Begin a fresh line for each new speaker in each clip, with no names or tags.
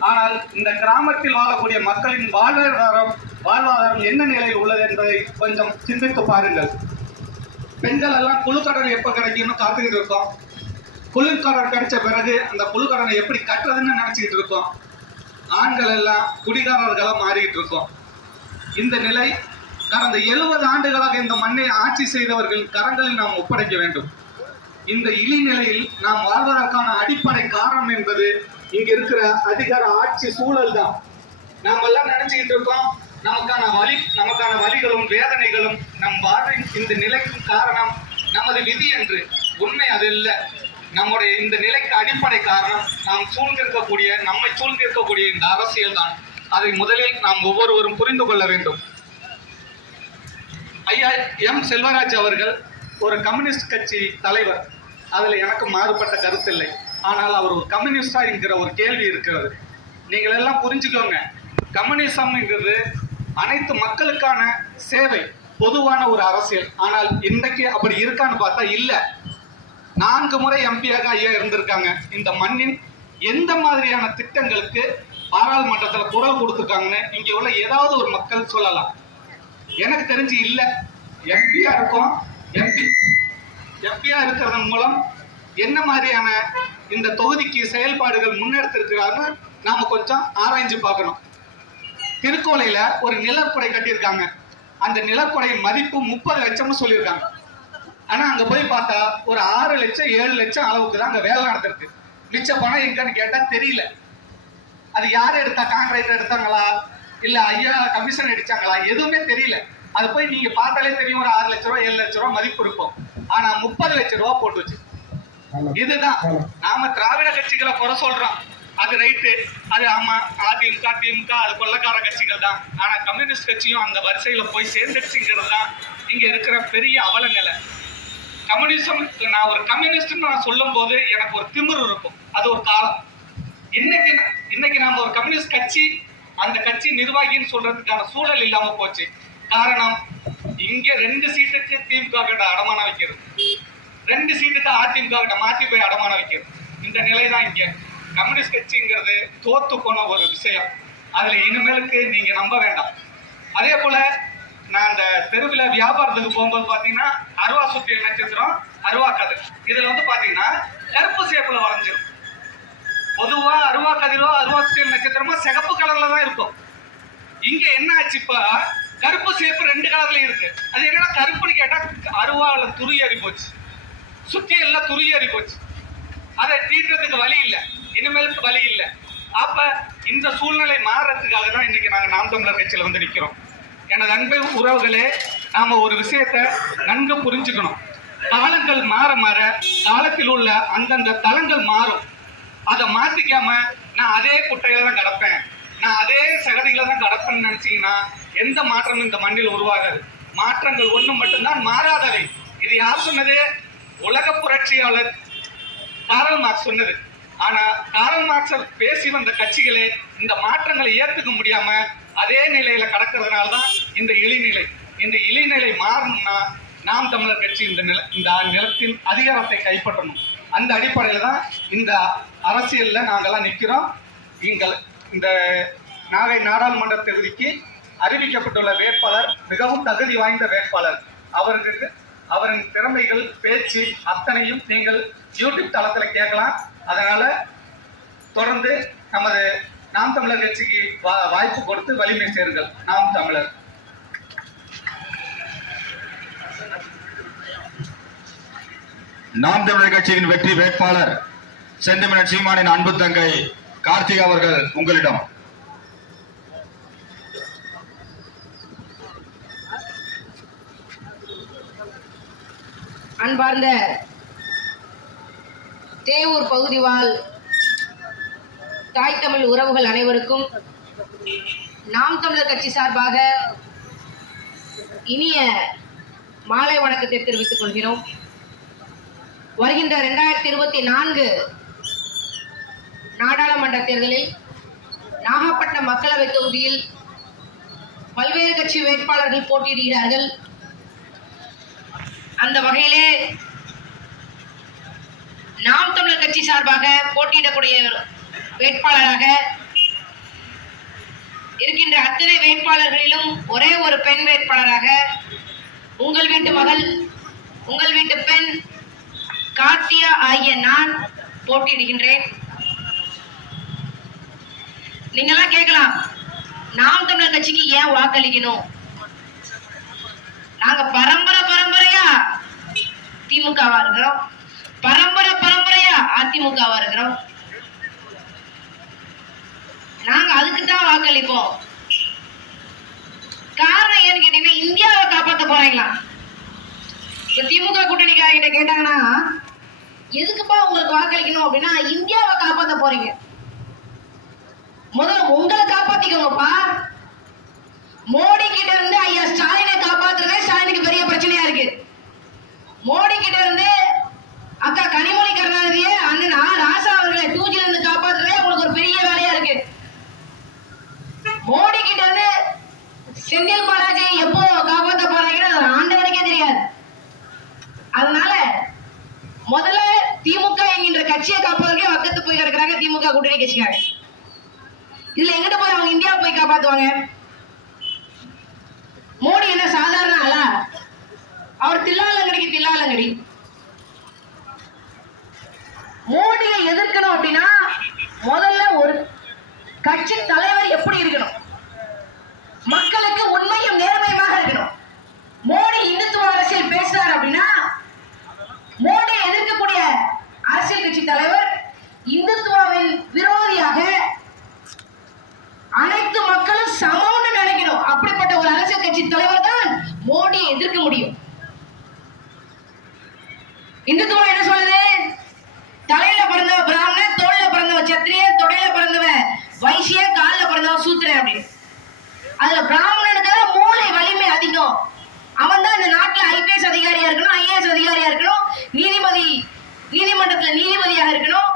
ஆனால் இந்த கிராமத்தில் வாழக்கூடிய மக்களின் வாழ்வாதாரம் வாழ்வாதாரம் என்ன நிலையில் உள்ளது என்பதை கொஞ்சம் சிந்தித்து பாருங்கள். பெண்கள் எல்லாம் குழுக்கடன் எப்போ கிடைக்கும்னு காத்துக்கிட்டு இருக்கோம். குளிர்கடன் கிடைச்ச பிறகு அந்த குழுக்கடனை எப்படி கட்டுறதுன்னு நினைச்சுக்கிட்டு இருக்கோம். ஆண்கள் எல்லாம் குடிகாரர்களாக மாறிக்கிட்டு இருக்கோம். இந்த நிலை கடந்த எழுபது ஆண்டுகளாக இந்த மண்ணை ஆட்சி செய்தவர்கள் கரங்களில் நாம் ஒப்படைக்க வேண்டும். இந்த இழிநிலையில் நாம் வாழ்வதற்கான அடிப்படை காரணம் என்பது இங்க இருக்கிற அதிகார ஆட்சி சூழல் தான் நாம எல்லாம் நினைச்சுக்கிட்டு இருக்கோம் நமக்கான வலி நமக்கான வலிகளும் வேதனைகளும் நம் வாழ்வின் இந்த நிலைக்கும் காரணம் நமது விதி என்று. உண்மை அது இல்லை. நம்முடைய இந்த நிலைக்கு அடிப்படை காரணம் நாம் சூழ்ந்திருக்கக்கூடிய நம்மை சூழ்ந்திருக்கக்கூடிய இந்த அரசியல் தான் அதை முதலில் நாம் ஒவ்வொருவரும் புரிந்து கொள்ள வேண்டும். ஐயா எம் செல்வராஜ் அவர்கள் ஒரு கம்யூனிஸ்ட் கட்சி தலைவர். அதில் எனக்கு மாறுபட்ட கருத்தில்லை ஆனால் அவர் ஒரு கம்யூனிஸ்டா என்கிற ஒரு கேள்வி இருக்கிறது. நீங்கள் எல்லாம் புரிஞ்சுக்கோங்க. கம்யூனிசம்ங்கிறது அனைத்து மக்களுக்கான சேவை பொதுவான ஒரு அரசியல். ஆனால் இன்றைக்கு அப்படி இருக்கான்னு பார்த்தா இல்லை. நான்கு முறை எம்பியாக ஐயா இருந்திருக்காங்க. இந்த மண்ணின் எந்த மாதிரியான திட்டங்களுக்கு பாராளுமன்றத்தில் குரல் கொடுத்துருக்காங்கன்னு இங்கே உள்ள ஏதாவது ஒரு மக்கள் சொல்லலாம். எனக்கு தெரிஞ்சு இல்லை. எம்பியா இருக்கும். எம்பி எம்பியா இருக்கிறதன் மூலம் என்ன மாதிரியான இந்த தொகுதிக்கு செயல்பாடுகள் முன்னெடுத்திருக்கிறாருன்னு நாம கொஞ்சம் ஆராய்ஞ்சு பார்க்கணும். திருக்கோலையில ஒரு நிலப்படை கட்டியிருக்காங்க. அந்த நிலப்படையின் மதிப்பு முப்பது லட்சம்னு சொல்லியிருக்காங்க. ஆனா அங்க போய் பார்த்தா ஒரு ஆறு லட்சம் ஏழு லட்சம் அளவுக்கு தான் அங்க வேலை நடந்திருக்கு. மிச்ச பணம் எங்கன்னு கேட்டா தெரியல. அது யார் எடுத்தா கான்ட்ராக்டர் எடுத்தாங்களா? இல்ல ஐயா கமிஷன் அடிச்சாங்களா? எதுவுமே தெரியல. அது போய் நீங்க பார்த்தாலே தெரியும் ஒரு ஆறு லட்ச ரூபா ஏழு லட்ச ரூபா மதிப்பு இருக்கும். ஆனா முப்பது லட்ச ரூபா போட்டு வச்சு இதுதான். நாம திராவிட கட்சிகளை குறை சொல்றோம். அது ரைட்டு அது ஆமா அதிமுக திமுக அது கொள்ளக்கார கட்சிகள் தான். ஆனா கம்யூனிஸ்ட் கட்சியும் அந்த வரிசையில போய் சேர்ந்துடுச்சுங்கிறது தான் இங்க இருக்கிற பெரிய அவல நிலை கம்யூனிசம் நான் ஒரு கம்யூனிஸ்ட்னு நான் சொல்லும் போது எனக்கு ஒரு திமிர் இருக்கும். அது ஒரு காலம். இன்னைக்கு இன்னைக்கு நாம ஒரு கம்யூனிஸ்ட் கட்சி அந்த கட்சி நிர்வாகின்னு சொல்றதுக்கான சூழல் இல்லாம போச்சு. காரணம் இங்க ரெண்டு சீட்டுக்கு திமுக கிட்ட அடமானம் வைக்கிறது. ரெண்டு சீட்டுக்கு அதிமுக கிட்ட மாற்றி போய் அடமானம் வைக்கிறது இந்த நிலை தான் இங்கே. கம்யூனிஸ்ட் கட்சிங்கிறது தோத்து போன ஒரு விஷயம். அதில் இனிமேலுக்கு நீங்கள் நம்ப வேண்டாம். அதே போல் நான் அந்த தெருவில் வியாபாரத்துக்கு போகும்போது பார்த்தீங்கன்னா அருவா சுற்றிய நட்சத்திரம் அருவா கதிர். இதில் வந்து பார்த்தீங்கன்னா கருப்பு சேப்பில் வரைஞ்சிரும். பொதுவாக அருவா கதிரோ அருவா சுத்தி நட்சத்திரமோ சிகப்பு கலரில் தான் இருக்கும். இங்கே என்ன ஆச்சு இப்போ? கருப்பு சேப்பு ரெண்டு கலர்ல இருக்கு. அது என்னன்னா கருப்புன்னு கேட்டால் அருவாவில் துரு ஏறி போச்சு சுத்தி எல்லாம் துரு போச்சு. அதை தீட்டுறதுக்கு வழி இல்லை. இனிமேலுக்கு வழி இல்லை. அப்ப இந்த சூழ்நிலை மாறுறதுக்காக தான் இன்னைக்கு நாங்கள் நாம் தமிழர் கட்சியில் வந்து நிற்கிறோம் எனது அன்பு உறவுகளே நாம ஒரு விஷயத்தை நன்கு புரிஞ்சுக்கணும். காலங்கள் மாற மாற காலத்தில் உள்ள அந்தந்த தளங்கள் மாறும். அதை மாற்றிக்காம நான் அதே குட்டையில தான் கிடப்பேன். நான் அதே சகதியில தான் கிடப்பேன்னு நினைச்சீங்கன்னா எந்த மாற்றமும் இந்த மண்ணில் உருவாகாது. மாற்றங்கள் ஒண்ணு மட்டும்தான் மாறாதவை. இது யார் சொன்னது? உலக புரட்சியாளர் காரல் மார்க்ஸ் சொன்னது. ஆனா காரல் மார்க்ஸ் பேசி வந்த கட்சிகளே இந்த மாற்றங்களை ஏத்துக்க முடியாம அதே நிலையில கடக்கிறதுனால தான் இந்த இழிநிலை. இந்த இழிநிலை மாறணும்னா நாம் தமிழர் கட்சி இந்த நில இந்த நிலத்தின் அதிகாரத்தை கைப்பற்றணும். அந்த அடிப்படையில் தான் இந்த அரசியலில் நாங்கள்லாம் நிற்கிறோம் எங்கள் இந்த நாகை நாடாளுமன்ற தொகுதிக்கு அறிவிக்கப்பட்டுள்ள வேட்பாளர் மிகவும் தகுதி வாய்ந்த வேட்பாளர் அவருக்கு அவரின் திறமைகள் பேச்சு அத்தனையும் நீங்கள் யூடியூப் தளத்தில் கேட்கலாம். அதனால தொடர்ந்து நமது நாம் தமிழர் கட்சிக்கு வா- வாய்ப்பு கொடுத்து வலிமை சேருங்கள். நாம் தமிழர்.
நாம் தமிழர் கட்சியின் வெற்றி வேட்பாளர் செந்தமிழன் சீமானின் அன்பு தங்கை கார்த்திக் அவர்கள் உங்களிடம்.
அன்பார்ந்த தேவூர் பகுதி வாழ் தாய் தமிழ் உறவுகள் அனைவருக்கும் நாம் தமிழர் கட்சி சார்பாக இனிய மாலை வணக்கத்தை தெரிவித்துக் கொள்கிறோம். வருகின்ற இரண்டாயிரத்தி இருபத்தி நான்கு நாடாளுமன்ற தேர்தலில் நாகப்பட்டினம் மக்களவை தொகுதியில் பல்வேறு கட்சி வேட்பாளர்கள் போட்டியிடுகிறார்கள். அந்த வகையிலே நாம் தமிழர் கட்சி சார்பாக போட்டியிடக்கூடிய வேட்பாளராக இருக்கின்ற அத்தனை வேட்பாளர்களிலும் ஒரே ஒரு பெண் வேட்பாளராக உங்கள் வீட்டு மகள் உங்கள் வீட்டு பெண் கார்த்தியா ஆகிய நான் போட்டியிடுகின்றேன். நீங்கெல்லாம் கேட்கலாம் நாம் தமிழர் கட்சிக்கு ஏன் வாக்களிக்கணும்? நாங்க பரம்பரை பரம்பரையா திமுகவா இருக்கிறோம். பரம்பரை பரம்பரையா அதிமுகவா இருக்கிறோம். நாங்க அதுக்கு தான் வாக்களிப்போம். காரணம் ஏன்னு கேட்டீங்கன்னா இந்தியாவை காப்பாத்த போறீங்களா? இப்ப திமுக கூட்டணிக்காரங்கிட்ட கேட்டாங்கன்னா எதுக்குப்பா உங்களுக்கு வாக்களிக்கணும் அப்படின்னா இந்தியாவை காப்பாத்த போறீங்க. முதல்ல உங்களை காப்பாத்திக்கோங்கப்பா. மோடி கிட்ட இருந்து ஐயா ஸ்டாலினை காப்பாத்துறதே ஸ்டாலினுக்கு பெரிய பிரச்சனையா இருக்கு. மோடி கிட்ட இருந்து அக்கா கனிமொழி கருணாநிதியே அண்ணன் ராசா அவர்களை டூஜில இருந்து காப்பாத்துறதே உங்களுக்கு ஒரு பெரிய வேலையா இருக்கு. மோடி கிட்ட இருந்து செந்தில் பாலாஜி எப்போ காப்பாத்த போறாங்கன்னு அது ஆண்டவனுக்கே தெரியாது. அதனால முதல்ல திமுக என்கின்ற கட்சியை காப்பாதுக்கே பக்கத்து போய் கிடக்குறாங்க திமுக கூட்டணி கட்சிக்காக இதுல எங்கிட்ட போய் அவங்க இந்தியா போய் காப்பாத்துவாங்க? மோடி என்ன சாதாரண ஆளா அவர் தில்லாலங்கடிக்கு தில்லாலங்கடி மோடியை எதிர்க்கணும் அப்படின்னா முதல்ல ஒரு கட்சி தலைவர் எப்படி இருக்கணும்? மக்களுக்கு உண்மையும் நேர்மையுமாக இருக்கணும். மோடி இந்துத்துவ அரசியல் பேசுறாரு அப்படின்னா மோடியை எதிர்க்கக்கூடிய அரசியல் கட்சி தலைவர் இந்துத்துவாவின் விரோதியாக அனைத்து மக்களும் சமம்னு நினைக்கணும். அப்படிப்பட்ட ஒரு அரசியல் கட்சி தலைவர் தான் மோடியை எதிர்க்க முடியும். இந்துத்துவம் என்ன சொல்லுது? தலையில பிறந்தவ பிராமணன் தோல்ல பிறந்தவ சத்திரிய தொடையில பிறந்தவ வைசிய காலில் பிறந்தவ சூத்திரன் அப்படின்னு. அதுல பிராமணனுக்கு தான் மூளை வலிமை அதிகம். அவன் தான் இந்த நாட்டுல ஐபிஎஸ் அதிகாரியா இருக்கணும் ஐஏஎஸ் அதிகாரியா இருக்கணும் நீதிபதி நீதிமன்றத்துல நீதிபதியாக இருக்கணும்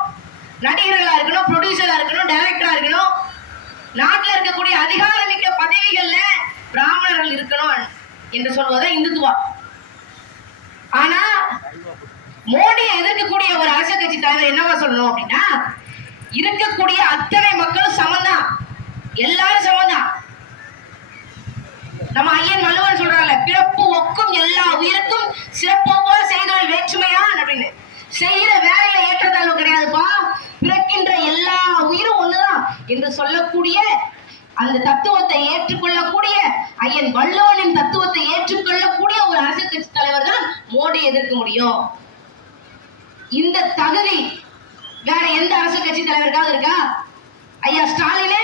நடிகர்களா இருக்கணும் ப்ரொடியூசரா இருக்கணும் டைரக்டரா இருக்கணும். நாட்டுல இருக்கக்கூடிய அதிகாரமிக்க பதவிகள்ல பிராமணர்கள் இருக்கணும் என்று சொல்வதுதான் இந்துத்துவா ஆனா மோடியை எதிர்க்கக்கூடிய ஒரு அரசியல் கட்சி தலைவர் என்னவா சொல்லணும் அப்படின்னா இருக்கக்கூடிய அத்தனை மக்களும் சமந்தான் எல்லாரும் சமந்தான் நம்ம ஐயன் வள்ளுவன் சொல்றாங்கல்ல பிறப்பு ஒக்கும் எல்லா உயிருக்கும் சிறப்போவா செய்தல் வேற்றுமையான் அப்படின்னு. செய்யற வேலையில ஏற்றத்தாழ்வு கிடையாதுப்பா. பிறக்கின்ற எல்லா உயிரும் ஒண்ணுதான் என்று சொல்லக்கூடிய அந்த தத்துவத்தை ஏற்றுக்கொள்ளக்கூடிய ஐயன் வள்ளுவனின் தத்துவத்தை ஏற்றுக்கொள்ளக்கூடிய ஒரு அரசியல் கட்சி தலைவர் தான் மோடி எதிர்க்க முடியும். இந்த தகுதி வேற எந்த அரசு கட்சி தலைவருக்காவது இருக்கா? ஐயா ஸ்டாலினு?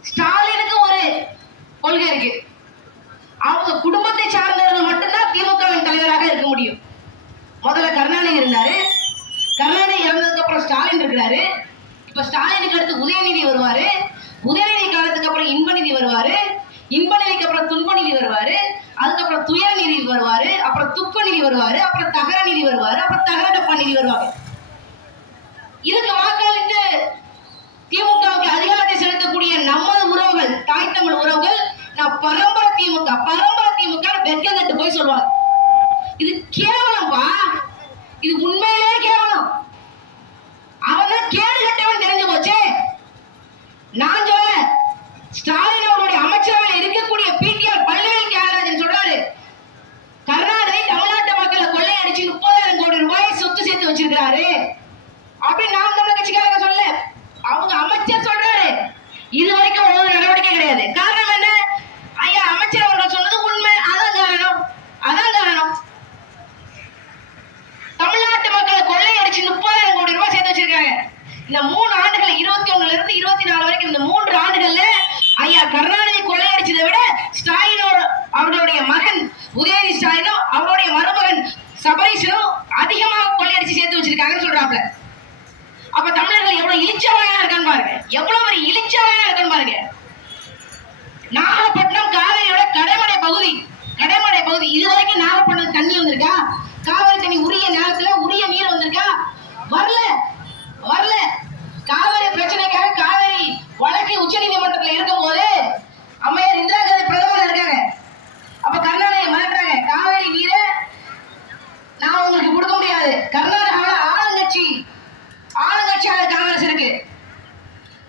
ஸ்டாலினுக்கு ஒரு கொள்கை இருக்கு. அவங்க குடும்பத்தை சார்ந்தவர்கள் மட்டும்தான் திமுகவின் தலைவராக இருக்க முடியும். முதல்ல கருணாநிதி இருந்தாரு. கருணாநிதி இறந்ததுக்கு அப்புறம் ஸ்டாலின் இருக்கிறாரு. இப்ப ஸ்டாலினுக்கு அடுத்து உதயநிதி வருவாரு. உதயநிதி காலத்துக்கு அப்புறம் இன்பநிதி வருவாரு. இன்பநிதிக்கு அப்புறம் துன்பநிதி வருவாரு அதுக்கப்புறம் துயரநிதி வருவாரு அப்புறம் துக்கநிதி வருவாரு அப்புறம் தகர நிதி வருவாரு அப்புறம் தகர டப்பா நிதி வருவாங்க. இதுக்கு வாக்களித்து திமுகவுக்கு அதிகாரத்தை செலுத்தக்கூடிய நமது உறவுகள் தாய் தமிழ் உறவுகள் நான் பரம்பரை திமுக பரம்பரை திமுக வெக்கம் போய் சொல்லுவாங்க. இது கேவலம்பா. இது உண்மையிலே கேவலம். அவன் தான் கேடு கட்டவன் தெரிஞ்சு போச்சே. நான் சொல்ல ஸ்டாலின் அவருடைய அமைச்சரவையில் இருக்கக்கூடிய பிடிஆர் பல்வேறு தியாகராஜன் சொல்றாரு கருணாநிதி தமிழ்நாட்டு மக்களை கொள்ளையடிச்சு முப்பதாயிரம் கோடி ரூபாய் சொத்து சேர்த்து வச்சிருக்காரு அப்படின்னு நாம் தமிழர் கட்சிக்காரங்க சொல்ல அவங்க அமைச்சர் சொல்றாரு. இது வரைக்கும் ஒவ்வொரு நடவடிக்கை கிடையாது. காரணம் என்ன? ஐயா அமைச்சர் அவர்கள் சொன்ன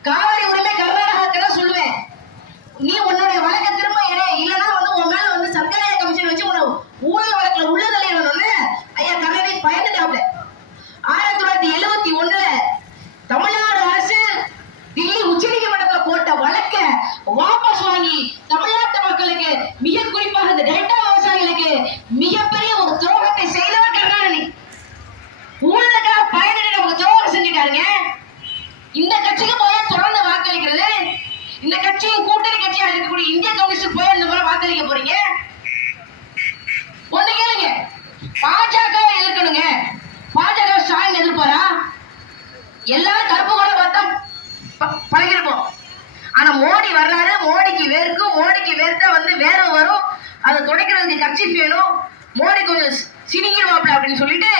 காலை எல்லாரும் கருப்பு கூட பார்த்தா ப- பழகிருப்போம். ஆனா மோடி வர்றாரு மோடிக்கு வேர்க்கும் மோடிக்கு வேர்த்தா வந்து வேற வரும். அதை துடைக்கிறதுக்கு கட்சி வேணும். மோடி கொஞ்சம் சினிங்கிடுவாப்ல அப்படின்னு சொல்லிட்டு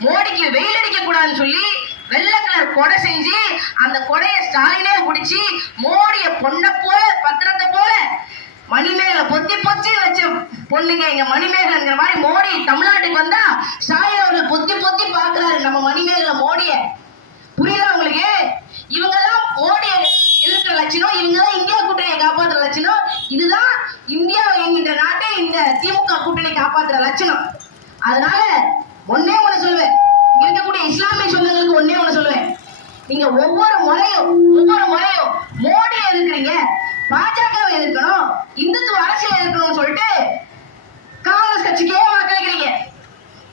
மோடிக்கு வெயில் அடிக்க கூடாதுன்னு சொல்லி வெள்ளை கலர் கொடை செஞ்சு அந்த கொடையை ஸ்டாலினே பிடிச்சி மோடிய பொண்ணை போல பத்திரத்தை போல மணிமேகலை பொத்தி பொத்தி வச்ச பொண்ணுங்க எங்க மணிமேகலைங்கிற மாதிரி மோடி தமிழ்நாட்டுக்கு வந்தா ஸ்டாலின் அவர்கள் பொத்தி பொத்தி பாக்குறாரு நம்ம மணிமேகலை மோடியை. புரியுதா உங்களுக்கு இவங்க தான் மோடி எதிர்க்கிற லட்சணம் இவங்க தான் இந்தியா கூட்டணியை காப்பாத்துற லட்சணம் இதுதான் இந்தியா என்கின்ற நாட்டை இந்த திமுக கூட்டணி காப்பாத்துற லட்சணம் அதனால ஒன்னே ஒண்ணு சொல்லுவேன். இங்க இருக்கக்கூடிய இஸ்லாமிய சொந்தங்களுக்கு ஒன்னே ஒண்ணு சொல்லுவேன். நீங்க ஒவ்வொரு முறையும் ஒவ்வொரு முறையும் மோடி எதிர்க்கிறீங்க பாஜக எதிர்க்கணும் இந்துத்துவ அரசியல் எதிர்க்கணும்னு சொல்லிட்டு காங்கிரஸ் கட்சிக்கே வாக்களிக்கிறீங்க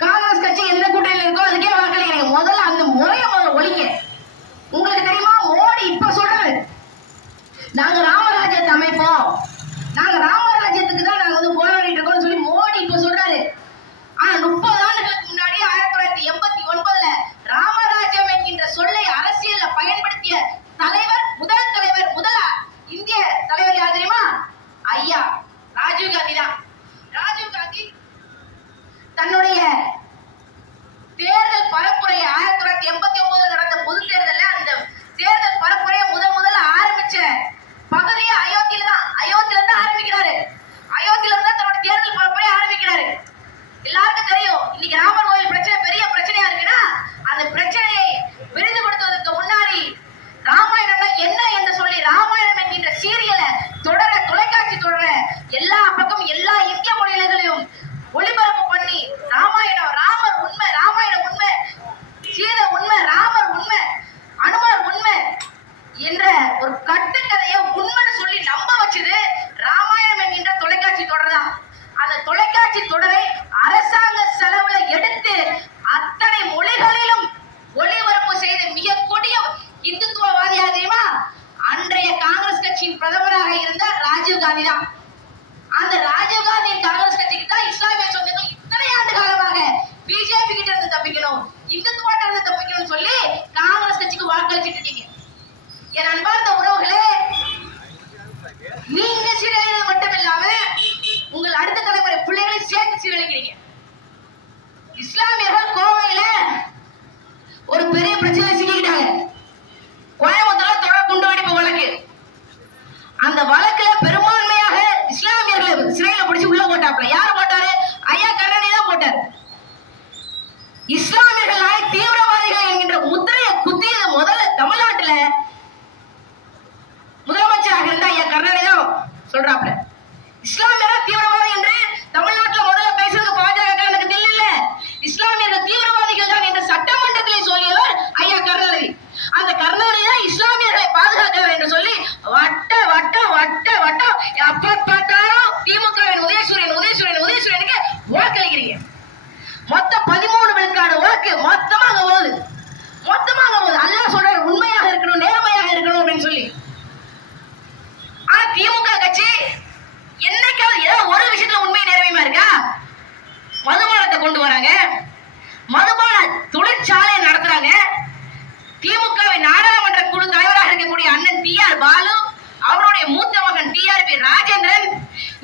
காங்கிரஸ் கட்சி எந்த கூட்டணியில் இருக்கோ அதுக்கே வாக்களிக்கிறீங்க முதல்ல அந்த முறையை முதல்ல ஒழிங்க. உங்களுக்கு தெரியுமா மோடி இப்ப சொல்றது நாங்க ராமராஜ்யத்தை அமைப்போம்.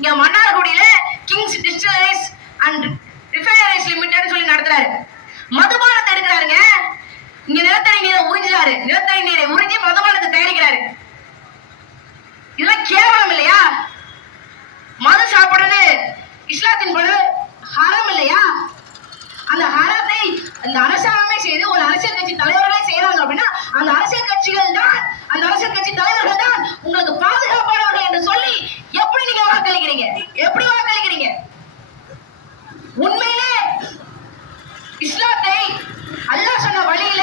இங்க மன்னார்குடியில kings distilleries and refineries limited சொல்லி நடத்துறாரு. மதுபானத்தை எடுக்கிறாருங்க. இங்க நிலத்தடி நீரை உறிஞ்சுறாரு. நிலத்தடி நீரை உறிஞ்சி மதுபானத்தை தயாரிக்கிறாரு. இதெல்லாம் கேவலம் இல்லையா? மது சாப்பிடுறது இஸ்லாத்தின் பொழுது ஹரம் இல்லையா? அந்த ஹரத்தை அந்த அரசாங்கமே செய்து ஒரு அரசியல் கட்சி தலைவர்களே செய்யறாங்க அப்படின்னா அந்த அரசியல் கட்சிகள் தான் அந்த அரசியல் கட்சி தலைவர்கள் தான் உங்களுக்கு பாதுகாப்பானவர்கள் என்று சொல்லி எப்படி நீங்க வாக்களிக்கிறீங்க? எப்படி வாக்களிக்கிறீங்க? உண்மையிலே இஸ்லாத்தை அல்லாஹ் சொன்ன வழியில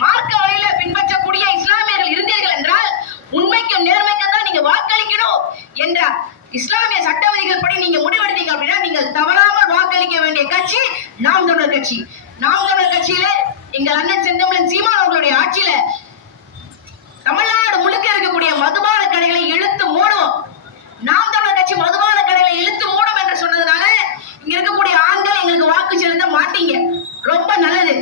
மார்க்க வழியில பின்பற்றக்கூடிய இஸ்லாமியர்கள் இருந்தீர்கள் என்றால் உண்மைக்கும் நேர்மைக்கும் தான் நீங்க வாக்களிக்கணும் என்ற இஸ்லாமிய சட்ட விதிகள் படி நீங்க முடிவெடுத்தீங்க அப்படின்னா நீங்கள் தவறாமல் வாக்களிக்க வேண்டிய கட்சி நாம் தமிழர் கட்சி. நாம் தமிழர் கட்சியில எங்கள் அண்ணன் செந்தமிழன் சீமான் அவர்களுடைய ஆட்சியில தமிழ்நாடு முழுக்க இருக்கக்கூடிய மதுபான கடைகளை இழுத்து மூடும். நாம் தமிழர் கட்சி மதுபான கடைகளை இழுத்து மூடும் என்று சொன்னதுனால இங்க இருக்கக்கூடிய ஆண்கள் எங்களுக்கு வாக்கு செலுத்த மாட்டீங்க. ரொம்ப நல்லது.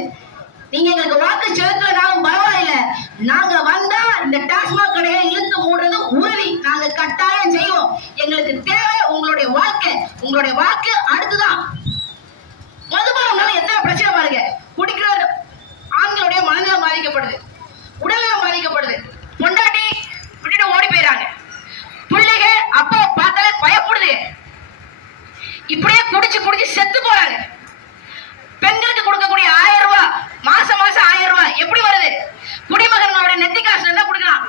நீங்க எங்களுக்கு வாக்கு செலுத்தலனாலும் பரவாயில்ல. நாங்க வந்தா இந்த டாஸ்மாக் கடையை இழுத்து மூடுறது உறுதி. நாங்க கட்டாயம் செய்வோம். எங்களுக்கு தேவை உங்களுடைய வாழ்க்கை. உங்களுடைய வாக்கு அடுத்துதான். மதுபானம்னால எத்தனை பிரச்சனை பாருங்க. குடிக்கிற ஆண்களுடைய மனநலம் பாதிக்கப்படுது. உடல்நலம் பாதிக்கப்படுது. பொண்டாட்டி விட்டுட்டு ஓடி போயிறாங்க. பிள்ளைங்க அப்பா பார்த்தாலே பயப்படுது. இப்படியே குடிச்சு குடிச்சு செத்து போறாங்க. பெண்களுக்கு கொடுக்கக்கூடிய ஆயிரம் ரூபாய் மாசம் மாசம் ஆயிரம் ரூபாய் எப்படி வருது? குடிமகன்களுடைய நெத்தி காசுல இருந்தா கொடுக்கலாம்.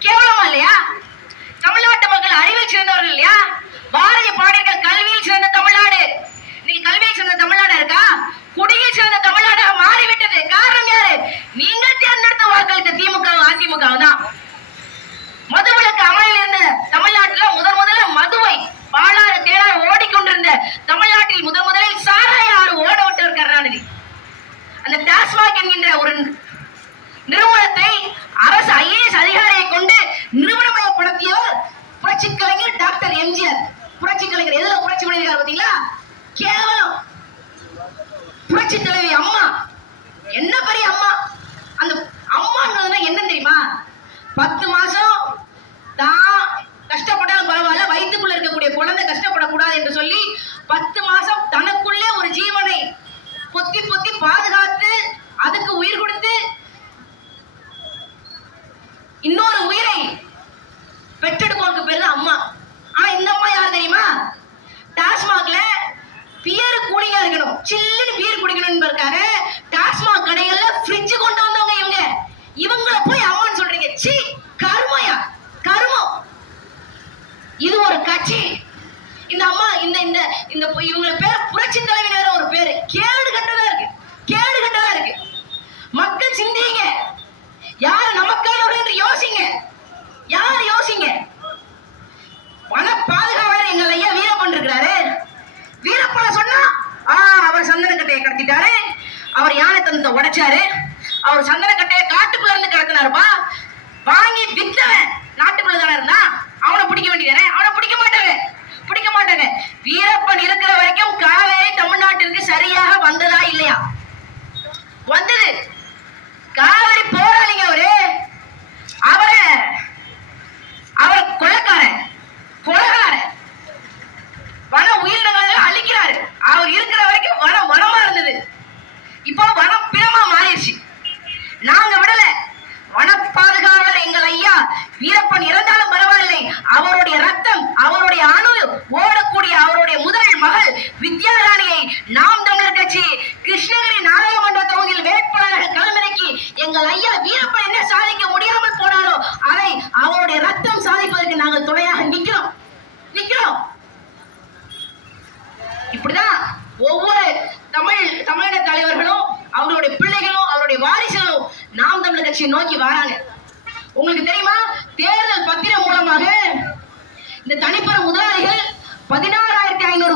கேவலமா இல்லையா? தமிழ்நாட்டு மக்கள் அறிவில் சிறந்தவர்கள் இல்லையா? பாரதி பாடியிருக்க கல்வியில் சிறந்த தமிழ்நாடு. God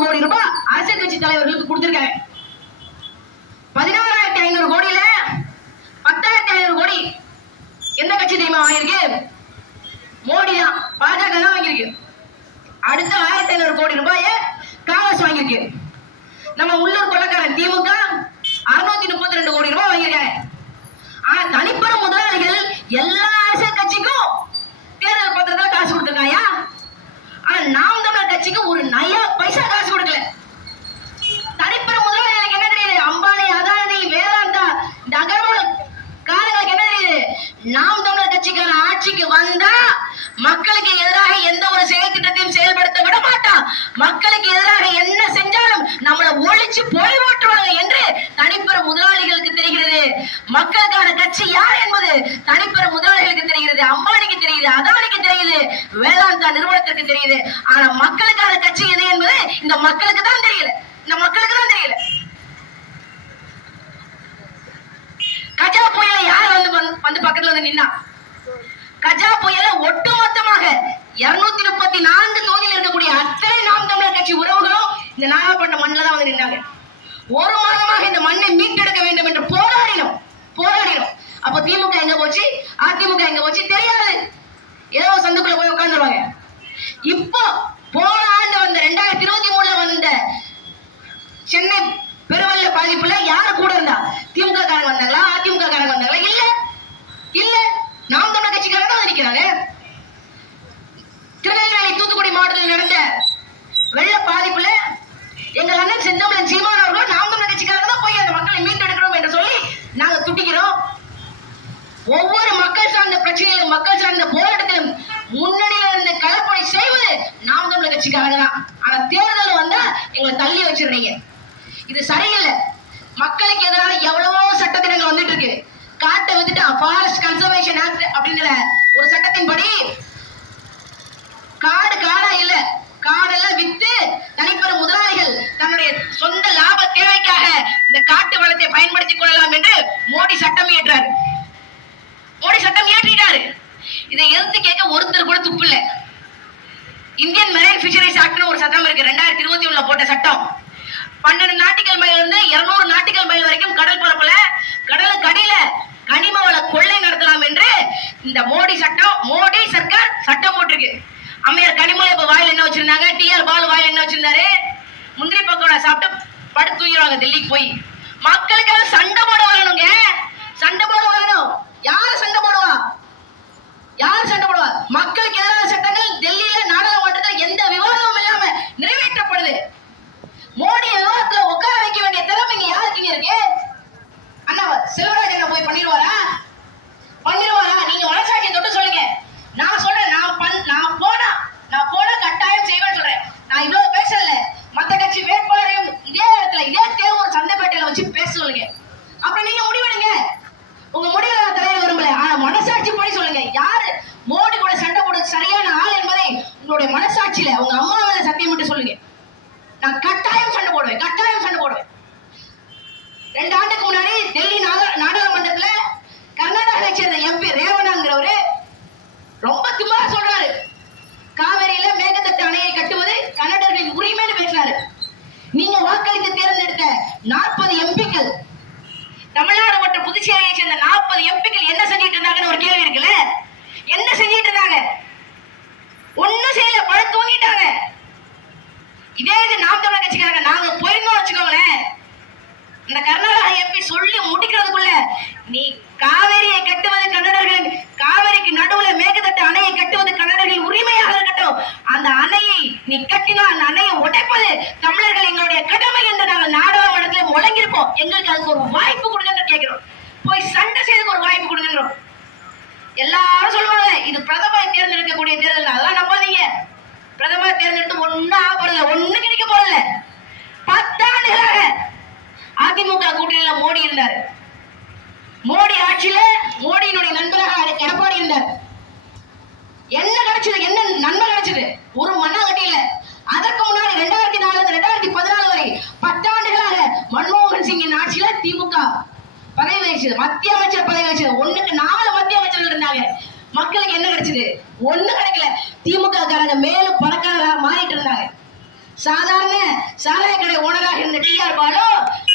கோடி ரூபாய் அரசியல் கட்சி தலைவர்களுக்கு கொடுத்திருக்காங்க பதினாறாயிரத்தி ஐநூறு கோடியில பத்தாயிரத்தி ஐநூறு கோடி எந்த கட்சி தெரியுமா வாங்கியிருக்கு? மோடி தான் பாஜக தான் வாங்கியிருக்கு. அடுத்த ஆயிரத்தி ஐநூறு கோடி ரூபாய் காங்கிரஸ் வாங்கியிருக்கு. நம்ம உள்ளூர் கொள்ளக்காரன் திமுக அறுநூத்தி முப்பத்தி ரெண்டு கோடி ரூபாய் வாங்கியிருக்காங்க ஆனா தனிப்பெரும் முதலாளிகள் எல்லா அரசியல் கட்சிக்கும் தேர்தல் பத்திரத்துல காசு கொடுத்துருக்காயா? ஆனா நாம் தமிழர் கட்சிக்கு ஒரு நயா பைசா காசு கொடுக்கல தனிப்பெற முதலாளிகளுக்கு என்ன தெரியுது அம்பானி அதானி வேதாந்தா இந்த அகர்வால் காரங்களுக்கு என்ன தெரியுது நாம் தமிழர் கட்சிக்கான ஆட்சிக்கு வந்தா மக்களுக்கு எதிராக எந்த ஒரு செயல் திட்டத்தையும் செயல்படுத்த விட மாட்டா. மக்களுக்கு எதிராக என்ன செஞ்சாலும் நம்மளை ஒழிச்சு போய் ஓட்டுவாங்க என்று தனிப்பெரும் முதலாளிகளுக்கு தெரிகிறது. மக்களுக்கான கட்சி யார் என்பது தனிப்பெரும் முதலாளிகளுக்கு தெரிகிறது. அம்பானிக்கு தெரியுது அதானிக்கு தெரியுது வேதாந்தா நிறுவனத்திற்கு தெரியுது. ஆனா மக்களுக்கான கட்சி எது என்பது இந்த மக்களுக்கு தான் தெரியல இந்த மக்களுக்கு தான் தெரியல கஜா புயல யார் வந்து வந்து- வந்து பக்கத்துல நின்னா. கஜா புயல ஒட்டுமொத்தமாக இருநூத்தி முப்பத்தி நான்கு தொகுதியில் இருக்கக்கூடிய அத்தனை நாம் தமிழர் கட்சி உறவுகளும் இந்த நாகப்பட்டினம் மண்ணில் தான் வந்து நின்றாங்க ஒரு மாதமாக இந்த மண்ணை மீட்டெடுக்க வேண்டும் என்று போராடினோம். போராடினோம். அப்ப திமுக எங்க போச்சு? அதிமுக எங்க போச்சு? தெரியாது. ஏதோ சந்துக்குள்ள போய் உட்காந்துருவாங்க இப்போ போன ஆண்டு வந்த ரெண்டாயிரத்தி இருபத்தி மூணுல வந்த சென்னை பெருவெள்ள பாதிப்புல யாரு கூட இருந்தா? திமுக காரங்க வந்தாங்களா? அதிமுக காரங்க வந்தாங்களா? இல்ல. இல்ல நாம் தமிழர் கட்சிக்காரன் தான் நிற்கிறாரு திருநெல்வேலி தூத்துக்குடி மாவட்டத்தில் நடந்த வெள்ள பாதிப்புல எங்கள் அண்ணன் செந்தமிழன் சீமான் அவர்கள் நாம் தமிழர் கட்சிக்காரர் தான் போய் அந்த மக்களை மீட்டெடுக்கிறோம் என்று சொல்லி நாங்க துடிக்கிறோம். ஒவ்வொரு மக்கள் சார்ந்த பிரச்சனையிலும் மக்கள் சார்ந்த போராட்டத்திலும் முன்னணியில இருந்து கலப்படை செய்வது நாம் தமிழர் கட்சிக்காரங்க தான். ஆனா தேர்தல் வந்தா எங்களை தள்ளி வச்சிடுறீங்க. இது சரியில்லை. மக்களுக்கு எதிரான எவ்வளவோ சட்டத்திட்டங்கள் வந்துட்டு இருக்கு. காட்டை வந்துட்டு ஃபாரஸ்ட் கன்சர்வேஷன் ஆக்ட் அப்படிங்கிற ஒரு சட்டத்தின்படி காடு காடா இல்ல காடெல்லாம் வித்து தனிப்பெரும் முதலாளிகள் தன்னுடைய சொந்த லாப தேவைக்காக இந்த காட்டு வளத்தை பயன்படுத்திக் கொள்ளலாம் என்று மோடி சட்டம் இயற்றார் மோடி சட்டம் இயற்றிட்டாரு. இதை எதிர்த்து கேட்க ஒருத்தர் கூட துப்பு இல்ல. இந்தியன் மெரைன் பிஷரிஸ் ஆக்ட்னு ஒரு சட்டம் இருக்கு. ரெண்டாயிரத்தி இருபத்தி ஒண்ணுல போட்ட சட்டம். பன்னெண்டு நாட்டுகள் மைல் இருந்து இருநூறு நாட்டுகள் மைல் வரைக்கும் கடல் பரப்புல. கடலுக்கு அடியில கனிம வள கொள்ளை நடத்தலாம் என்று இந்த மோடி சட்டம் மோடி சர்க்கார் சட்டம் போட்டிருக்கு. அம்மையார் கனிமொழி இப்ப வாயில் என்ன வச்சிருந்தாங்க? டிஆர் பாலு வாயில் என்ன வச்சிருந்தாரு? முந்திரி பக்கோடா சாப்பிட்டு படுத்து தூங்கிடுவாங்க டெல்லிக்கு போய். மக்களுக்காக சண்டை போட வரணுங்க. சண்டை போட வரணும். யாரு சண்டை போடுவா? யார் சண்டை போடுவா? மக்களுக்கு எதிரான சட்டங்கள் டெல்லியில நாடாளுமன்றத்தில் எந்த விவாதமும் இல்லாம நிறைவேற்றப்படுது. மோடி விவாதத்துல உட்கார வைக்க வேண்டிய திறமை இங்க யாருக்குங்க இருக்கு? அண்ணா செல்வராஜ் என்ன போய் பண்ணிடுவாரா? பண்ணிடுவாரா? நீங்க மனசாட்சியை தொட்டு சொல்லுங்க. நான் சொல்றேன் நான் பண் நான் போனா நான் போனா கட்டாயம் செய்வேன்னு சொல்றேன். நான் இவ்வளவு பேசல. மத்த கட்சி வேட்பாளரையும் இதே இடத்துல இதே தேவூர் சந்தைப்பேட்டையில வச்சு பேச சொல்லுங்க. அப்புறம் நீங்க முடிவெடுங்க உங்க முடிவு நான் தலையில விரும்பல. ஆனா மனசாட்சி படி சொல்லுங்க. யாரு மோடி கூட சண்டை போடுறது சரியான ஆள் என்பதை உங்களுடைய மனசாட்சியில உங்க அம்மா சத்தியம் மட்டும் சொல்லுங்க. நான் கட்டாயம் சண்டை போடுவேன் கட்டாயம் சண்டை போடுவேன். ரெண்டு ஆண்டுக்கு முன்னாடி டெல்லி நாடா- கர்நாடகாவை சேர்ந்த எம்பி ரேவண்ணாங்கிறவரு ரொம்ப திமிரா சொல்றாரு காவிரியில மேகதட்டு அணையை கட்டுவது கன்னடர்களின் உரிமைன்னு பேசுறாரு நீங்க வாக்களித்து தேர்ந்தெடுத்த நாற்பது எம்பிக்கள் தமிழ்நாடு மற்றும் புதுச்சேரியை சேர்ந்த நாற்பது எம்பிக்கள் என்ன செஞ்சிட்டு இருந்தாங்கன்னு ஒரு கேள்வி இருக்குல்ல என்ன செஞ்சிட்டு இருந்தாங்க ஒண்ணும் செய்யல பழ தூங்கிட்டாங்க இதே இது நாம் தமிழர் கட்சிக்காரங்க நாங்க போயிருந்தோம் வச்சுக்கோங்களேன் இந்த கர்நாடகா எம்பி சொல்லி முடிக்கிறதுக்குள்ள நீ காவேரியை கட்டுவது கன்னடர்கள் காவேரிக்கு நடுவுல மேகதட்டு அணையை கட்டுவது கன்னடர்களின் உரிமையாக இருக்கட்டும் அந்த அணையை நீ கட்டினா அந்த அணையை உடைப்பது தமிழர்கள் எங்களுடைய கடமை என்று நாங்கள் நாடாளுமன்றத்தில் முழங்கியிருப்போம் எங்களுக்கு அதுக்கு ஒரு வாய்ப்பு கொடுங்கன்னு கேட்கிறோம் போய் சண்டை செய்யறதுக்கு ஒரு வாய்ப்பு கொடுங்கன்றோம் எல்லாரும் சொல்லுவாங்க இது பிரதமர் தேர்ந்தெடுக்கக்கூடிய தேர்தல் அதெல்லாம் நம்பாதீங்க பிரதமர் தேர்ந்தெடுத்து ஒன்னும் ஆக போறதில்ல ஒண்ணு கிடைக்க போறதில்ல பத்தாண்டுகளாக அதிமுக கூட்டணியில மோடி இருந்தார். மோடி ஆட்சியில மோடியினுடைய நண்பராக எடப்பாடி இருந்தார். என்ன கிடைச்சது என்ன நன்மை கிடைச்சது ஒரு மண்ணாங்கட்டி இல்ல அதற்கு முன்னாடி ரெண்டாயிரத்தி நாலு ரெண்டாயிரத்தி பதினாலு வரை பத்தாண்டுகளாக மன்மோகன் சிங்கின் ஆட்சியில திமுக பதவி வகிச்சது. மத்திய அமைச்சர் பதவி வகிச்சது. ஒண்ணுக்கு நாலு மத்திய அமைச்சர்கள் இருந்தாங்க. மக்களுக்கு என்ன கிடைச்சது ஒண்ணு கிடைக்கல திமுக காரங்க மேலும் பணக்காரராக மாறிட்டு இருந்தாங்க. சாதாரண சாராய கடை ஓனராக இருந்த டிஆர் பாலு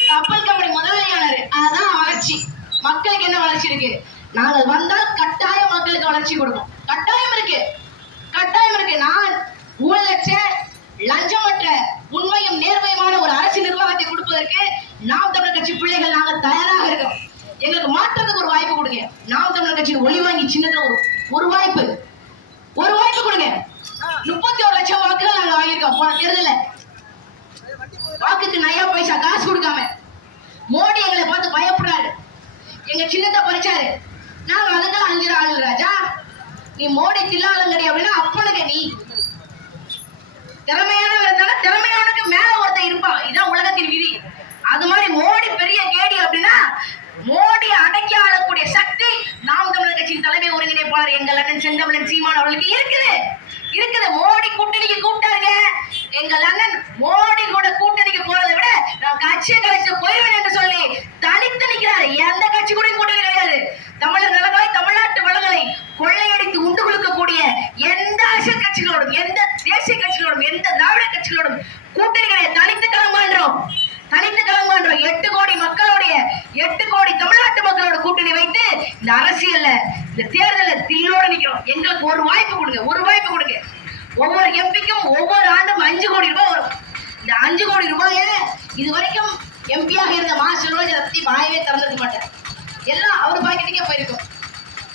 கப்பல் கம்பெனி முதலாளியானாரு அதான் வளர்ச்சி. மக்களுக்கு என்ன வளர்ச்சி இருக்கு? நாங்கள் வந்தால் கட்டாயம் மக்களுக்கு வளர்ச்சி கொடுப்போம். கட்டாயம் இருக்கு. கட்டாயம் இருக்கு. நான் ஊழலற்ற லஞ்சமற்ற உண்மையும் நேர்மையுமான ஒரு அரசு நிர்வாகத்தை கொடுப்பதற்கு நாம் தமிழர் கட்சி பிள்ளைகள் நாங்கள் தயாராக இருக்கோம். எங்களுக்கு மாற்றத்துக்கு ஒரு வாய்ப்பு கொடுங்க. நாம் தமிழர் கட்சியின் ஒளி வாங்கி சின்னத்துல ஒரு ஒரு வாய்ப்பு. ஒரு வாய்ப்பு கொடுங்க. முப்பத்தி ஒரு லட்சம் வாக்குகள் நாங்க வாங்கியிருக்கோம். போன தேர்தல்ல. வாக்குக்கு நயா பைசா காசு கொடுக்காம. மோடி எங்களை பார்த்து பயப்படுறாரு. எங்க சின்னத்தை பறிச்சாரு. நாங்க அதுக்கெல்லாம் அஞ்சு ஆளு ராஜா. நீ மோடி தில்லாலங்கடி அப்படின்னா அப்பனுக்கு நீ. திறமையானவர் இருந்தாலும் திறமையானவனுக்கு மேல ஒருத்தன் இருப்பான். இதான் உலகத்தின் விதி. அது மாதிரி மோடி பெரிய கேடி அப்படின்னா மோடி அடக்கி ஆளக்கூடிய சக்தி நாம் தமிழர் கட்சியின் தலைமை ஒருங்கிணைப்பாளர் எங்கள் அண்ணன் செந்தமிழன் சீமான் அவர்களுக்கு இருக்குது. இருக்குது. மோடி கூட்டணிக்கு கூப்பிட்டாருங்க. எங்கள் அண்ணன் மோடி கூட கூட்டணிக்கு போறதை விட நான் கட்சியை கழிச்சு போயிருவேன் என்று சொல்லி தனித்து நிற்கிறாரு. எந்த கட்சி கூட கூட்டணி கிடையாது. தமிழர் நலங்களை தமிழ்நாட்டு வளங்களை கொள்ளையடித்து உண்டு கொடுக்கக்கூடிய எந்த அரசியல் கட்சிகளோடும் எந்த தேசிய கட்சிகளோடும் எந்த திராவிட கட்சிகளோடும் கூட்டணி கிடையாது. தனித்து கிளம்புகின்றோம் தனித்து கிளம்புகின்றோம் எட்டு கோடி மக்களுடைய எட்டு கோடி தமிழ்நாட்டு மக்களோட கூட்டணி வைத்து இந்த அரசியல்ல இந்த தேர்தல தில்லோட நிக்கிறோம். எங்களுக்கு ஒரு வாய்ப்பு கொடுங்க ஒரு வாய்ப்பு கொடுங்க. ஒவ்வொரு எம்பிக்கும் ஒவ்வொரு ஆண்டும் அஞ்சு கோடி ரூபாய் வரும். இந்த அஞ்சு கோடி ரூபாய இது வரைக்கும் எம்பியாக இருந்த மா செல்வராஜ் அதை பத்தி வாயவே திறந்துக்க மாட்டேன் எல்லாம் அவர் பாக்கெட்டுக்கே போயிருக்கும்.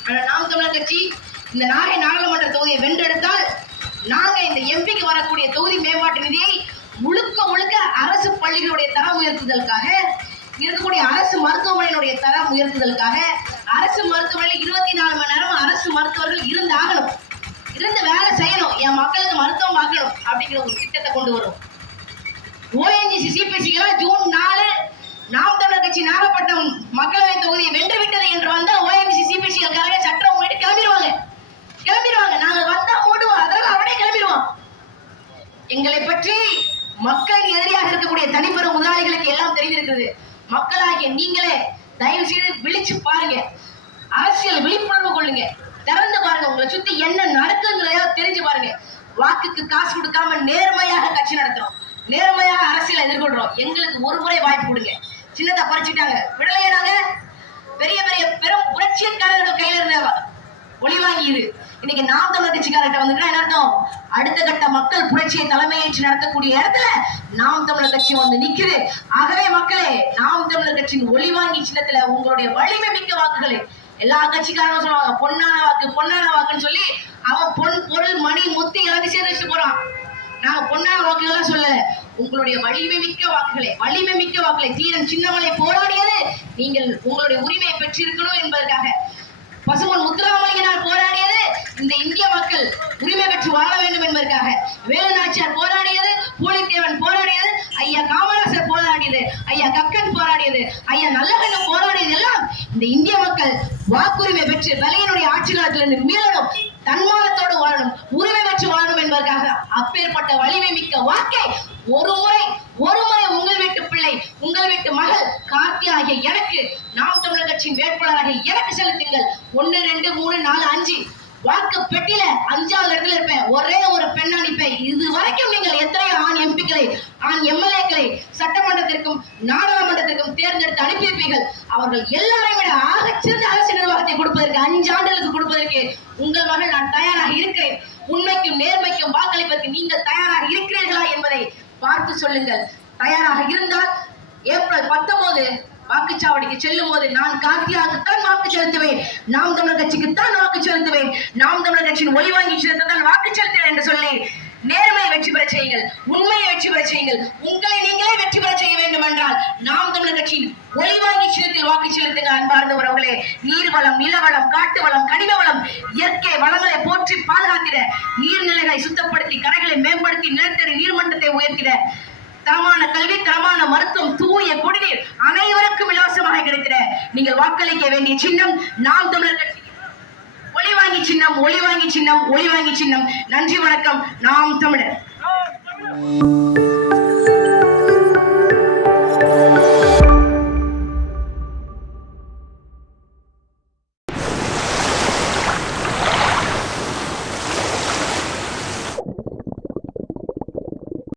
ஆனா நாம் தமிழர் கட்சி இந்த நாகை நாடாளுமன்ற தொகுதியை வென்றெடுத்தால் நாங்கள் இந்த எம்பிக்கு வரக்கூடிய தொகுதி மேம்பாட்டு நிதியை முழுக்க முழுக்க அரசு பள்ளிகளுடைய தரம் உயர்த்துதலுக்காக இருக்கக்கூடிய அரசு மருத்துவமனையினுடைய தரம் உயர்த்துதலுக்காக அரசு மருத்துவமனையில் இருபத்தி நாலு மணி நேரம் அரசு மருத்துவர்கள் இருந்தாகணும். இருந்து வேலை செய்யணும். என் மக்களுக்கு மருத்துவம் பார்க்கணும் அப்படிங்கிற ஒரு திட்டத்தை கொண்டு வரும். ஓஎன்ஜிசி சிபிசிகள் ஜூன் நாலு நாம் தமிழர் கட்சி நாகப்பட்டினம் மக்களவை தொகுதியை வென்று விட்டது என்று வந்தா ஓஎன்ஜிசி சிபிசிகளுக்காக சட்டம் முன்னாடி கிளம்பிடுவாங்க. கிளம்பிடுவாங்க. நாங்கள் வந்தா மூடுவோம். அதெல்லாம் அவனே கிளம்பிடுவோம் எங்களை பற்றி மக்களுக்கு எதிரியாக இருக்கக்கூடிய தனிப்பெரும் முதலாளிகளுக்கு எல்லாம் தெரிந்திருக்கிறது. மக்களாகிய நீங்களே தயவு செய்து விழிச்சு பாருங்க. அரசியல் விழிப்புணர்வு கொள்ளுங்க. திறந்து பாருங்க. உங்களை சுத்தி என்ன நடக்குங்கிறதையோ தெரிஞ்சு பாருங்க. வாக்குக்கு காசு கொடுக்காம நேர்மையாக கட்சி நடத்துறோம். நேர்மையாக அரசியலை எதிர்கொள்றோம். எங்களுக்கு ஒரு முறை வாய்ப்பு கொடுங்க. சின்னத்தை பறிச்சுட்டாங்க. விடலையே நாங்க. பெரிய பெரிய பெரும் புரட்சியக்காரர்கள் கையில இருந்த ஒளி வாங்கியது. இன்னைக்கு நாம் தமிழர் கட்சிக்காரர்கிட்ட வந்துட்டா என்ன அர்த்தம்? அடுத்த கட்ட மக்கள் புரட்சியை தலைமையேற்று நடத்தக்கூடிய இடத்துல நாம் தமிழர் கட்சி வந்து நிக்குது. ஆகவே மக்களே நாம் தமிழர் கட்சியின் ஒளி வாங்கி சின்னத்துல உங்களுடைய வலிமை மிக்க வாக்குகளை எல்லா கட்சிக்காரங்களும் சொல்லுவாங்க. பொன்னான வாக்கு பொன்னான வாக்குன்னு சொல்லி அவன் பொன் பொருள் மணி முத்தி எல்லாத்தையும் சேர்த்து வச்சுட்டு போறான். நாங்க பொன்னான வாக்குகள்லாம் சொல்லல உங்களுடைய வலிமை மிக்க வாக்குகளை வலிமை மிக்க வாக்குகளை தீரன் சின்னமலை போராடியது நீங்கள் உங்களுடைய உரிமையை பெற்றிருக்கணும் என்பதற்காக. பசுமன் முத்துராமலிங்கனால் போராடியது இந்த இந்திய மக்கள் உரிமை பெற்று வாழ வேண்டும் என்பதற்காக. வேலு நாச்சியார் போராடியது பூலித்தேவன் போராடியது ஐயா காமராசர் போராடியது ஐயா கக்கன் போராடியது ஐயா நல்லகண்ணன் போராடியது எல்லாம் இந்த இந்திய மக்கள் வாக்குரிமை பெற்று வெள்ளையனுடைய ஆட்சி காலத்திலிருந்து மீளணும். தன்மானத்தோடு வாழணும் உரிமை பெற்று வாழணும் என்பதற்காக அப்பேற்பட்ட வலிமை மிக்க வாக்கை ஒரு முறை ஒரு முறை உங்கள் வீட்டு பிள்ளை உங்கள் வீட்டு மகள் கார்த்தி ஆகிய எனக்கு நாம் தமிழர் கட்சியின் வேட்பாளராக எனக்கு செலுத்துங்கள். ஒன்னு ரெண்டு மூணு நாலு அஞ்சு. வாக்கு பெட்டியில அஞ்சாவது இடத்துல இருப்பேன். ஒரே ஒரு பெண் அனுப்பேன் இது வரைக்கும் நீங்கள் எத்தனை ஆண் எம்பிக்களை ஆண் எம்எல்ஏக்களை சட்டமன்றத்திற்கும் நாடாளுமன்றத்திற்கும் தேர்ந்தெடுத்து அனுப்பியிருப்பீர்கள். அவர்கள் எல்லாரையும் விட ஆகச்சிறந்த அரசு நிர்வாகத்தை கொடுப்பதற்கு அஞ்சு ஆண்டுகளுக்கு கொடுப்பதற்கு உங்கள் மகள் நான் தயாராக இருக்கிறேன். உண்மைக்கும் நேர்மைக்கும் வாக்களிப்பதற்கு நீங்கள் தயாராக இருக்கிறீர்களா என்பதை பார்த்து சொல்லுங்கள். தயாராக இருந்தால் ஏப்ரல் பத்தொன்பது வாக்குச்சாவடிக்கு செல்லும் போது நான் காத்தியாகத்தான் வாக்கு செலுத்துவேன். நாம் தமிழர் கட்சிக்குத்தான் வாக்கு செலுத்துவேன். நாம் தமிழர் கட்சியின் ஒளி வாங்கி வாக்கு செலுத்துவேன் என்று சொல்லி நேர்மையை வெற்றி பெற செய்யுங்கள் உண்மையை வெற்றி பெற செய்யுங்கள். உங்களை நீங்களே வெற்றி பெற செய்ய வேண்டும் என்றால் நாம் தமிழர் கட்சியின் ஒளிவாங்கி சின்னத்தில் வாக்கு செலுத்துங்க அன்பார்ந்த உறவுகளே நீர்வளம் நிலவளம் காட்டு வளம் கனிம வளம் இயற்கை வளங்களை போற்றி பாதுகாத்திட நீர்நிலைகளை சுத்தப்படுத்தி கரைகளை மேம்படுத்தி நிலத்தடி நீர்மட்டத்தை உயர்த்திட தரமான கல்வி தரமான மருத்துவம் தூய குடிநீர் அனைவருக்கும் இலவசமாக கிடைத்திட நீங்கள் வாக்களிக்க வேண்டிய சின்னம் நாம் தமிழர் கட்சி. ஒளி வாங்கி சின்னம் ஒளி வாங்கி சின்னம் ஒளி வாங்கி சின்னம். நன்றி வணக்கம். நாம் தமிழர்.